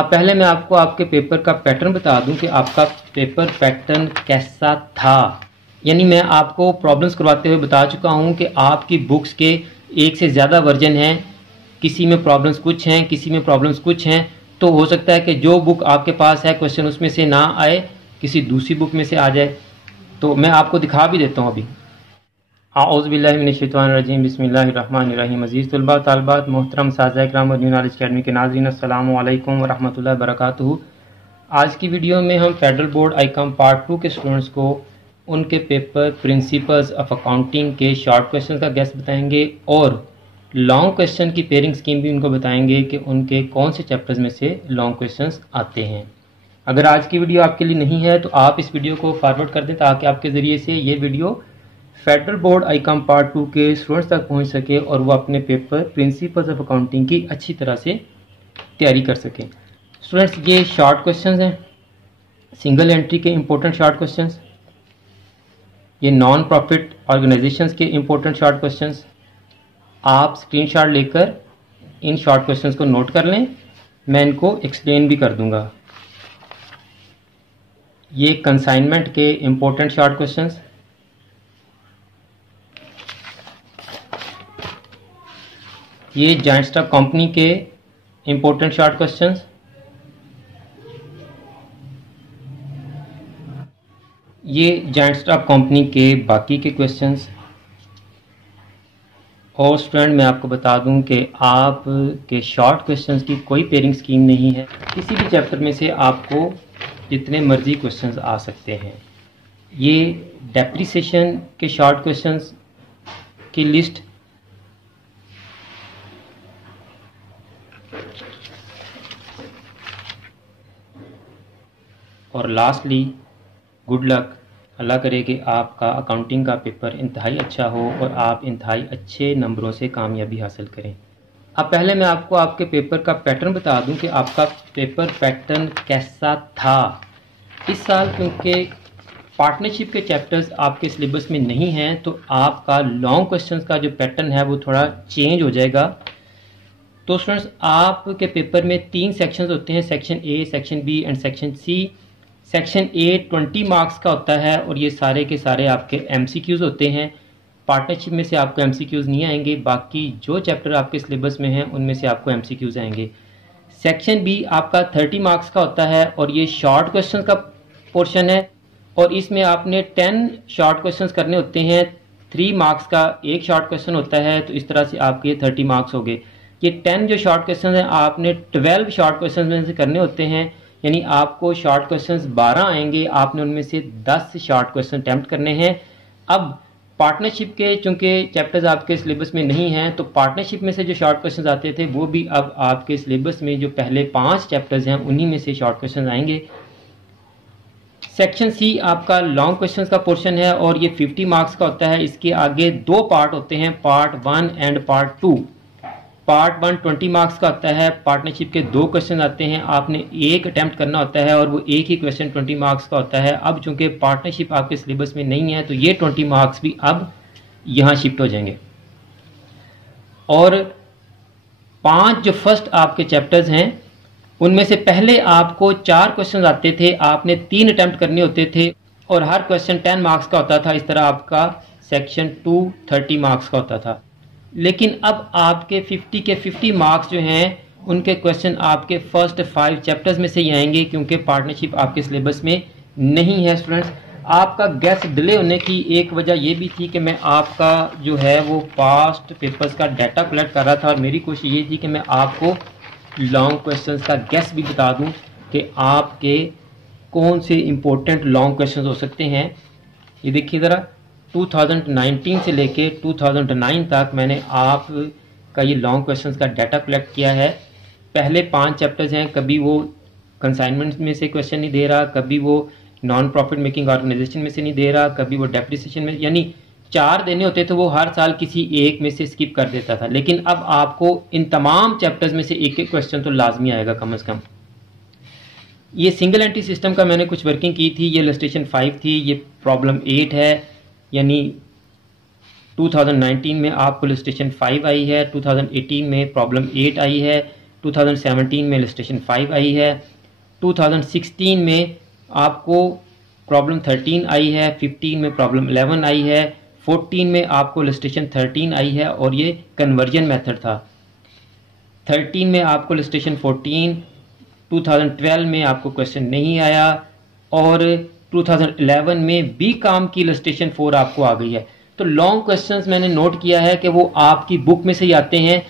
अब पहले मैं आपको आपके पेपर का पैटर्न बता दूं कि आपका पेपर पैटर्न कैसा था। यानी मैं आपको प्रॉब्लम्स करवाते हुए बता चुका हूं कि आपकी बुक्स के एक से ज़्यादा वर्जन हैं, किसी में प्रॉब्लम्स कुछ हैं, किसी में प्रॉब्लम्स कुछ हैं। तो हो सकता है कि जो बुक आपके पास है क्वेश्चन उसमें से ना आए, किसी दूसरी बुक में से आ जाए। तो मैं आपको दिखा भी देता हूँ अभी। आऊज़ुबिल्लाहि मिनश्शैतानिर्रजीम, बिस्मिल्लाहिर्रहमानिर्रहीम। अज़ीज़ तलबा तालिबात, मोहतरम साज़ा इकराम और न्यू नॉलेज अकेडमी के नाज़रीन, अस्सलामु अलैकुम व रहमतुल्लाहि व बरकातुहू। आज की वीडियो में हम फेडरल बोर्ड आईकॉम पार्ट 2 के स्टूडेंट्स को उनके पेपर प्रिंसिपल्स ऑफ अकाउंटिंग के शॉर्ट क्वेश्चन का गेस बताएंगे और लॉन्ग क्वेश्चन की पेयरिंग स्कीम भी उनको बताएंगे कि उनके कौन से चैप्टर्स में से लॉन्ग क्वेश्चंस आते हैं। अगर आज की वीडियो आपके लिए नहीं है तो आप इस वीडियो को फॉरवर्ड कर दें ताकि आपके ज़रिए से ये video federal board Icom part 2 के स्टूडेंट्स तक पहुंच सके और वो अपने पेपर प्रिंसिपल्स ऑफ अकाउंटिंग की अच्छी तरह से तैयारी कर सकें। स्टूडेंट्स, ये शॉर्ट क्वेश्चंस हैं, सिंगल एंट्री के इम्पोर्टेंट शॉर्ट क्वेश्चंस, ये नॉन प्रॉफिट ऑर्गेनाइजेशंस के इम्पोर्टेंट शॉर्ट क्वेश्चंस। आप स्क्रीनशॉट लेकर इन शॉर्ट क्वेश्चंस को नोट कर लें, मैं इनको एक्सप्लेन भी कर दूंगा। ये कंसाइनमेंट के इम्पोर्टेंट शॉर्ट क्वेश्चंस, ये जॉइंट स्टॉक कंपनी के इम्पोर्टेंट शॉर्ट क्वेश्चंस, ये जॉइंट स्टॉक कंपनी के बाकी के क्वेश्चंस। और स्टूडेंट, मैं आपको बता दूं कि आप के शॉर्ट क्वेश्चंस की कोई पेयरिंग स्कीम नहीं है, किसी भी चैप्टर में से आपको जितने मर्जी क्वेश्चंस आ सकते हैं। ये डेप्रिसिएशन के शॉर्ट क्वेश्चंस की लिस्ट, और लास्टली गुड लक। अल्लाह करे कि आपका अकाउंटिंग का पेपर इंतहाई अच्छा हो और आप इंतहाई अच्छे नंबरों से कामयाबी हासिल करें। अब पहले मैं आपको आपके पेपर का पैटर्न बता दूं कि आपका पेपर पैटर्न कैसा था इस साल। क्योंकि पार्टनरशिप के चैप्टर्स आपके सिलेबस में नहीं हैं तो आपका लॉन्ग क्वेश्चंस का जो पैटर्न है वो थोड़ा चेंज हो जाएगा। तो स्टूडेंट्स, आपके पेपर में 3 सेक्शंस होते हैं, section A, section B and section C. Section A 20 marks का होता है और ये सारे के सारे आपके एमसीक्यूज़ होते हैं। पार्टनरशिप में से आपको एमसीक्यूज़ नहीं आएंगे, बाकी जो चैप्टर आपके सिलेबस में हैं उनमें से आपको एमसीक्यूज़ आएंगे। सेक्शन बी आपका 30 मार्क्स का होता है और ये शॉर्ट क्वेश्चन का पोर्शन है और इसमें आपने 10 शॉर्ट क्वेश्चन करने होते हैं। 3 मार्क्स का एक शॉर्ट क्वेश्चन होता है, तो इस तरह से आपके 30 मार्क्स हो गए। ये 10 जो शॉर्ट क्वेश्चन हैं आपने 12 शॉर्ट क्वेश्चन में से करने होते हैं, यानी आपको शॉर्ट क्वेश्चंस 12 आएंगे, आपने उनमें से 10 शॉर्ट क्वेश्चन अटैम्प्ट करने हैं। अब पार्टनरशिप के चूंकि चैप्टर्स आपके सिलेबस में नहीं हैं तो पार्टनरशिप में से जो शॉर्ट क्वेश्चंस आते थे वो भी अब आपके सिलेबस में जो पहले 5 चैप्टर्स हैं उन्हीं में से शॉर्ट क्वेश्चन आएंगे। सेक्शन सी आपका लॉन्ग क्वेश्चंस का पोर्शन है और ये 50 मार्क्स का होता है। इसके आगे 2 पार्ट होते हैं, part 1 and part 2। Part 1 20 marks का होता है, पार्टनरशिप के 2 क्वेश्चन आते हैं, आपने एक अटैम्प्ट करना होता है और वो एक ही क्वेश्चन 20 मार्क्स का होता है। अब चूंकि पार्टनरशिप आपके सिलेबस में नहीं है तो ये 20 मार्क्स भी अब यहाँ शिफ्ट हो जाएंगे। और 5 जो फर्स्ट आपके चैप्टर्स हैं उनमें से पहले आपको 4 क्वेश्चन आते थे, आपने 3 अटैम्प्ट करने होते थे और हर क्वेश्चन 10 मार्क्स का होता था। इस तरह आपका सेक्शन 2 30 मार्क्स का होता था। लेकिन अब आपके 50 के 50 मार्क्स जो हैं उनके क्वेश्चन आपके फर्स्ट 5 चैप्टर्स में से ही आएंगे क्योंकि पार्टनरशिप आपके सिलेबस में नहीं है। स्टूडेंट्स, आपका गेस डिले होने की एक वजह ये भी थी कि मैं आपका जो है वो पास्ट पेपर्स का डाटा कलेक्ट कर रहा था और मेरी कोशिश ये थी कि मैं आपको लॉन्ग क्वेश्चंस का गेस भी बता दूं कि आपके कौन से इम्पोर्टेंट लॉन्ग क्वेश्चंस हो सकते हैं। ये देखिए ज़रा, 2019 से लेके 2009 तक मैंने आप का ये लॉन्ग क्वेश्चंस का डाटा कलेक्ट किया है। पहले 5 चैप्टर्स हैं, कभी वो कंसाइनमेंट में से क्वेश्चन नहीं दे रहा, कभी वो नॉन प्रॉफिट मेकिंग ऑर्गेनाइजेशन में से नहीं दे रहा, कभी वो डेप्रिसिएशन में, यानी 4 देने होते तो वो हर साल किसी एक में से स्किप कर देता था। लेकिन अब आपको इन तमाम चैप्टर्स में से एक एक क्वेश्चन तो लाजमी आएगा कम से कम। ये सिंगल एंट्री सिस्टम का मैंने कुछ वर्किंग की थी, ये इलस्ट्रेशन 5 थी, ये प्रॉब्लम 8 है, यानी 2019 में आपको इलस्ट्रेशन 5 आई है, 2018 में प्रॉब्लम 8 आई है, 2017 में इलस्ट्रेशन 5 आई है, 2016 में आपको प्रॉब्लम 13 आई है, 15 में प्रॉब्लम 11 आई है, 14 में आपको इलस्ट्रेशन 13 आई है और ये कन्वर्जन मेथड था। 13 में आपको इलस्ट्रेशन 14, 2012 में आपको क्वेश्चन नहीं आया और 2011 में बी काम की इलस्ट्रेशन 4 आपको आ गई है। तो लॉन्ग क्वेश्चंस मैंने नोट किया है कि वो आपकी बुक में से ही आते हैं।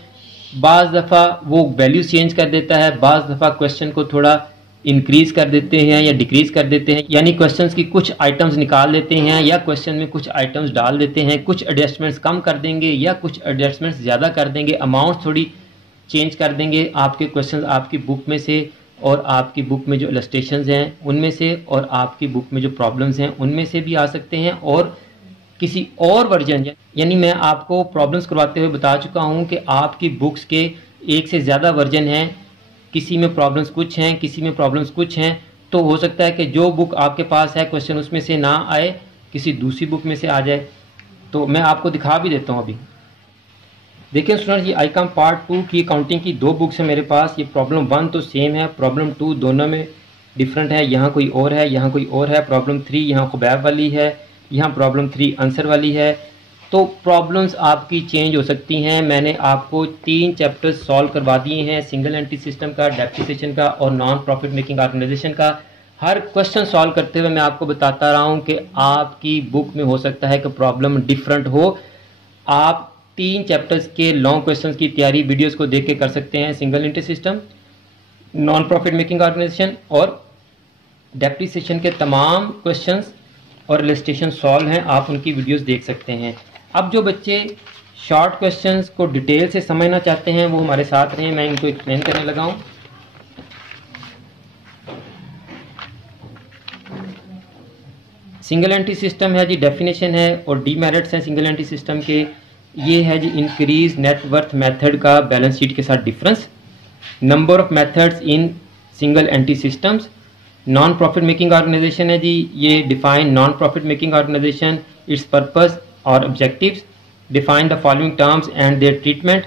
बाज़ दफ़ा वो वैल्यू चेंज कर देता है, बाज़ दफ़ा क्वेश्चन को थोड़ा इंक्रीज कर देते हैं या डिक्रीज कर देते हैं, यानी क्वेश्चंस की कुछ आइटम्स निकाल देते हैं या क्वेश्चन में कुछ आइटम्स डाल देते हैं, कुछ एडजस्टमेंट्स कम कर देंगे या कुछ एडजस्टमेंट्स ज़्यादा कर देंगे, अमाउंट थोड़ी चेंज कर देंगे। आपके क्वेश्चंस आपकी बुक में से और आपकी बुक में जो इलस्ट्रेशंस हैं उनमें से और आपकी बुक में जो प्रॉब्लम्स हैं उनमें से भी आ सकते हैं और किसी और वर्जन, यानी मैं आपको प्रॉब्लम्स करवाते हुए बता चुका हूं कि आपकी बुक्स के एक से ज़्यादा वर्जन हैं, किसी में प्रॉब्लम्स कुछ हैं, किसी में प्रॉब्लम्स कुछ हैं। तो हो सकता है कि जो बुक आपके पास है क्वेश्चन उसमें से ना आए, किसी दूसरी बुक में से आ जाए। तो मैं आपको दिखा भी देता हूँ अभी। देखिए स्टूडेंट्स, ये आईकॉम पार्ट 2 की अकाउंटिंग की 2 बुक्स हैं मेरे पास। ये प्रॉब्लम 1 तो सेम है, प्रॉब्लम 2 दोनों में डिफरेंट है, यहाँ कोई और है, यहाँ कोई और है। प्रॉब्लम 3 यहाँ खुबैब वाली है, यहाँ प्रॉब्लम 3 आंसर वाली है। तो प्रॉब्लम्स आपकी चेंज हो सकती हैं। मैंने आपको 3 चैप्टर्स सॉल्व करवा दिए हैं, सिंगल एंट्री सिस्टम का, डेप्रिसिएशन का और नॉन प्रॉफिट मेकिंग ऑर्गेनाइजेशन का। हर क्वेश्चन सॉल्व करते हुए मैं आपको बताता रहा हूँ कि आपकी बुक में हो सकता है कि प्रॉब्लम डिफरेंट हो। आप 3 चैप्टर्स के लॉन्ग क्वेश्चंस की तैयारी वीडियोस को देख के कर सकते हैं। Single entry system, non profit making organisation और डेप्रिसिएशन के तमाम क्वेश्चंस और इलस्ट्रेशन सॉल्व हैं, आप उनकी वीडियोस देख सकते हैं। अब जो बच्चे शॉर्ट क्वेश्चंस को डिटेल से समझना चाहते हैं वो हमारे साथ रहें, मैं इनको एक्सप्लेन करने लगा हूँ। सिंगल एंट्री सिस्टम है जी, डेफिनेशन है और डीमेरिट्स हैं सिंगल एंट्री सिस्टम के। ये है जी इंक्रीज नेटवर्थ मेथड का बैलेंस शीट के साथ difference, number of methods in single entry systems. Non profit making organisation है जी, ये define non profit making organisation, its purpose और objectives, define the following terms and their treatment.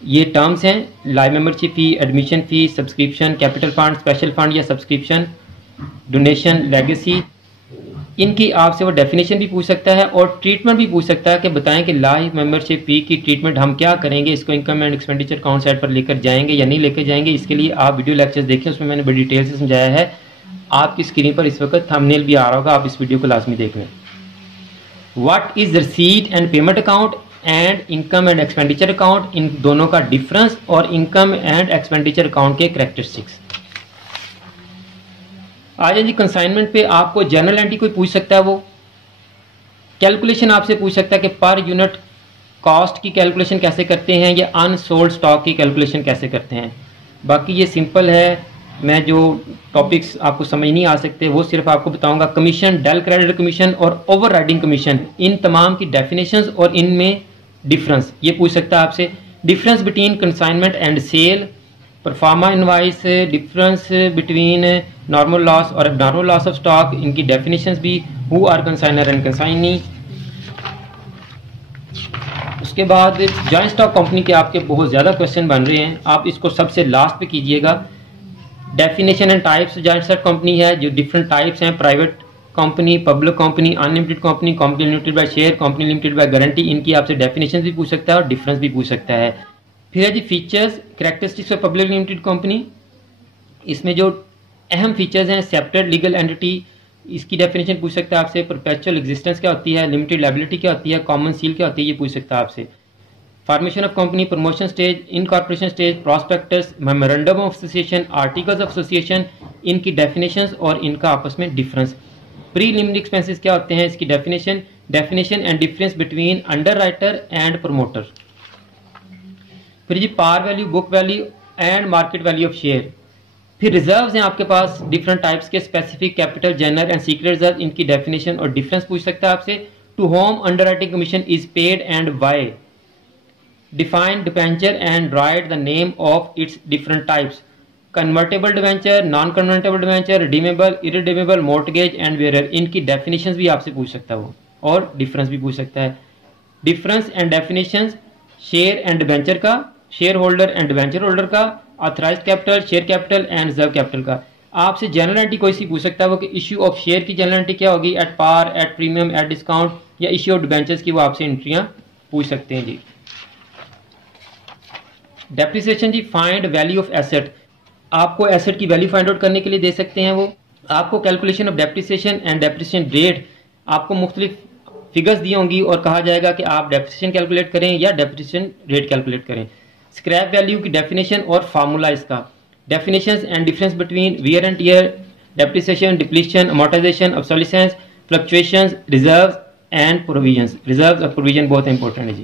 ये terms हैं life membership fee, admission fee, subscription, capital fund, special fund या subscription, donation, legacy. इनकी आपसे वो डेफिनेशन भी पूछ सकता है और ट्रीटमेंट भी पूछ सकता है कि बताएं कि लाइव मेंबरशिप फी की ट्रीटमेंट हम क्या करेंगे, इसको income and expenditure account side पर लेकर जाएंगे या नहीं लेकर जाएंगे। इसके लिए आप वीडियो लेक्चर्स देखें, उसमें मैंने बड़ी डिटेल से समझाया है। आपकी स्क्रीन पर इस वक्त थंबनेल भी आ रहा होगा, आप इस वीडियो को लाजमी देख लें। What is receipt and payment account and income and expenditure account, इन दोनों का डिफरेंस और इनकम एंड एक्सपेंडिचर अकाउंट के कैरेक्टरिस्टिक्स। आ जाए जी कंसाइनमेंट पे। आपको जनरल एंट्री कोई पूछ सकता है, वो कैलकुलेशन आपसे पूछ सकता है कि पर यूनिट कॉस्ट की कैलकुलेशन कैसे करते हैं या अनसोल्ड स्टॉक की कैलकुलेशन कैसे करते हैं। बाकी ये सिंपल है, मैं जो टॉपिक्स आपको समझ नहीं आ सकते वो सिर्फ आपको बताऊंगा। कमीशन, डेल क्रेडिट कमीशन और ओवरराइडिंग कमीशन, इन तमाम की डेफिनेशंस और इनमें डिफरेंस ये पूछ सकता है आपसे। Difference between consignment and sale, proforma invoice, difference between normal loss और एबनॉर्मल लॉस ऑफ स्टॉक, इनकी डेफिनेशंस भी, who are consignor and consignee. उसके बाद जॉइंट स्टॉक कंपनी के आपके बहुत ज़्यादा क्वेश्चन बन रहे हैं, आप इसको सबसे लास्ट पे कीजिएगा। Definition and types joint stock company है, जो डिफरेंट टाइप्स हैं, private company, public company, unlimited company, company limited by share, company limited by guarantee. इनकी आपसे डेफिनेशन भी पूछ सकता है और डिफरेंस भी पूछ सकता है। फिर है जी features, characteristics of public limited company. इसमें जो अहम फीचर्स हैं, एक्सेप्टेड लीगल एंटिटी, इसकी डेफिनेशन पूछ सकता है आपसे। परपेचुअल एग्जिस्टेंस क्या होती है, लिमिटेड लायबिलिटी क्या होती है, कॉमन सील क्या होती है, ये पूछ सकता है आपसे। Formation of company, promotion stage, incorporation stage, prospectus, memorandum of association, articles of association, इनकी डेफिनेशंस और इनका आपस में डिफरेंस। प्रीलिमिनरी एक्सपेंसेस क्या होते हैं, इसकी definition and difference between underwriter and promoter. फिर जी par value, book value and market value of share. फिर रिजर्व्स हैं आपके पास डिफरेंट टाइप्स के, specific, capital, general and secret reserve, इनकी डेफिनेशन और डिफरेंस पूछ सकता है आपसे। To whom underwriting commission is paid and why, define debenture and write the name of its different types, convertible debenture, non convertible debenture, redeemable, irredeemable, mortgage and where, इनकी definitions भी आपसे पूछ सकता है वो और डिफरेंस भी पूछ सकता है। Difference and definitions share and debenture का, share holder and debenture holder का, authorise capital, share capital and reserve capital का। आपसे जनरल एंट्री कोई सी पूछ सकता है वो कि इश्यू ऑफ शेयर की जनरल एंट्री क्या होगी, at par, at premium, at discount, या इश्यू ऑफ डिबेंचर्स की वो आपसे एंट्रियां पूछ सकते हैं जी। डेप्रिसिएशन जी, फाइंड वैल्यू ऑफ एसेट, आपको एसेट की वैल्यू फाइंड आउट करने के लिए दे सकते हैं वो। आपको calculation of depreciation and depreciation rate, आपको मुख्तलिफ फिगर्स दी होंगी और कहा जाएगा कि आप डेप्रिसिएशन कैलकुलेट करें या डेप्रिसिएशन रेट कैलकुलेट करें। स्क्रैप वैल्यू की डेफिनेशन और फार्मूला इसका, definitions and difference between wear and tear, depreciation, depletion, amortisation, obsolescence, fluctuations, reserves and provisions. Reserves और प्रोविजन बहुत इंपॉर्टेंट है जी।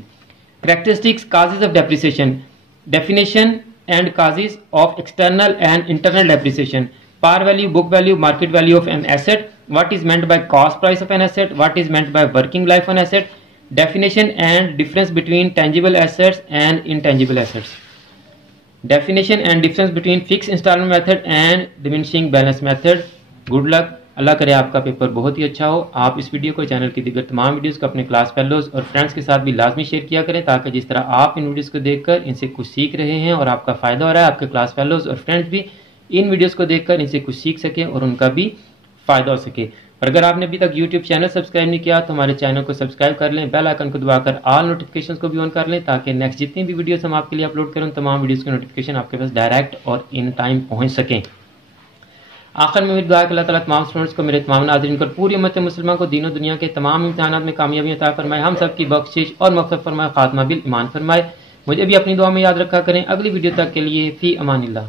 Characteristics, causes of depreciation, definition and causes of external and internal depreciation, par value, book value, market value of an asset, what is meant by cost price of an asset, what is meant by working life of an asset, definition and difference between tangible assets and intangible assets, definition and difference between fixed installment method and diminishing balance method। Good luck, अल्लाह करे आपका paper बहुत ही अच्छा हो। आप इस video को, channel की दीगर तमाम वीडियोस को अपने क्लास फेलोज और फ्रेंड्स के साथ भी लाजमी शेयर किया करें, ताकि जिस तरह आप इन वीडियोस को देखकर इनसे कुछ सीख रहे हैं और आपका फ़ायदा हो रहा है, आपके क्लास फेलोज और फ्रेंड्स भी इन वीडियोज़ को देखकर इनसे कुछ सीख सकें और उनका भी फ़ायदा हो सके। और अगर आपने अभी तक यूट्यूब चैनल सब्सक्राइब नहीं किया तो हमारे चैनल को सब्सक्राइब कर लें, बेल आइकन को दबाकर ऑल नोटिफिकेशन को भी ऑन कर लें, ताकि नेक्स्ट जितनी भी वीडियोस हम आपके लिए अपलोड करें तमाम वीडियोस की नोटिफिकेशन आपके पास डायरेक्ट और इन टाइम पहुंच सकें। आखिर में उम्मीद है कि अल्लाह ताला तमाम स्टूडेंट्स को, मेरे तमाम नाज़रीन को, पूरी उम्मत मुसलमान को दीन और दुनिया के तमाम इम्तिहानात में कामयाबी अता फरमाए, हम सब की बख्शिश और मग़फ़िरत फरमाए, खात्मा बिल ईमान फरमाए। मुझे भी अपनी दुआ में याद रखा करें। अगली वीडियो तक के लिए फ़ी अमानिल्लाह।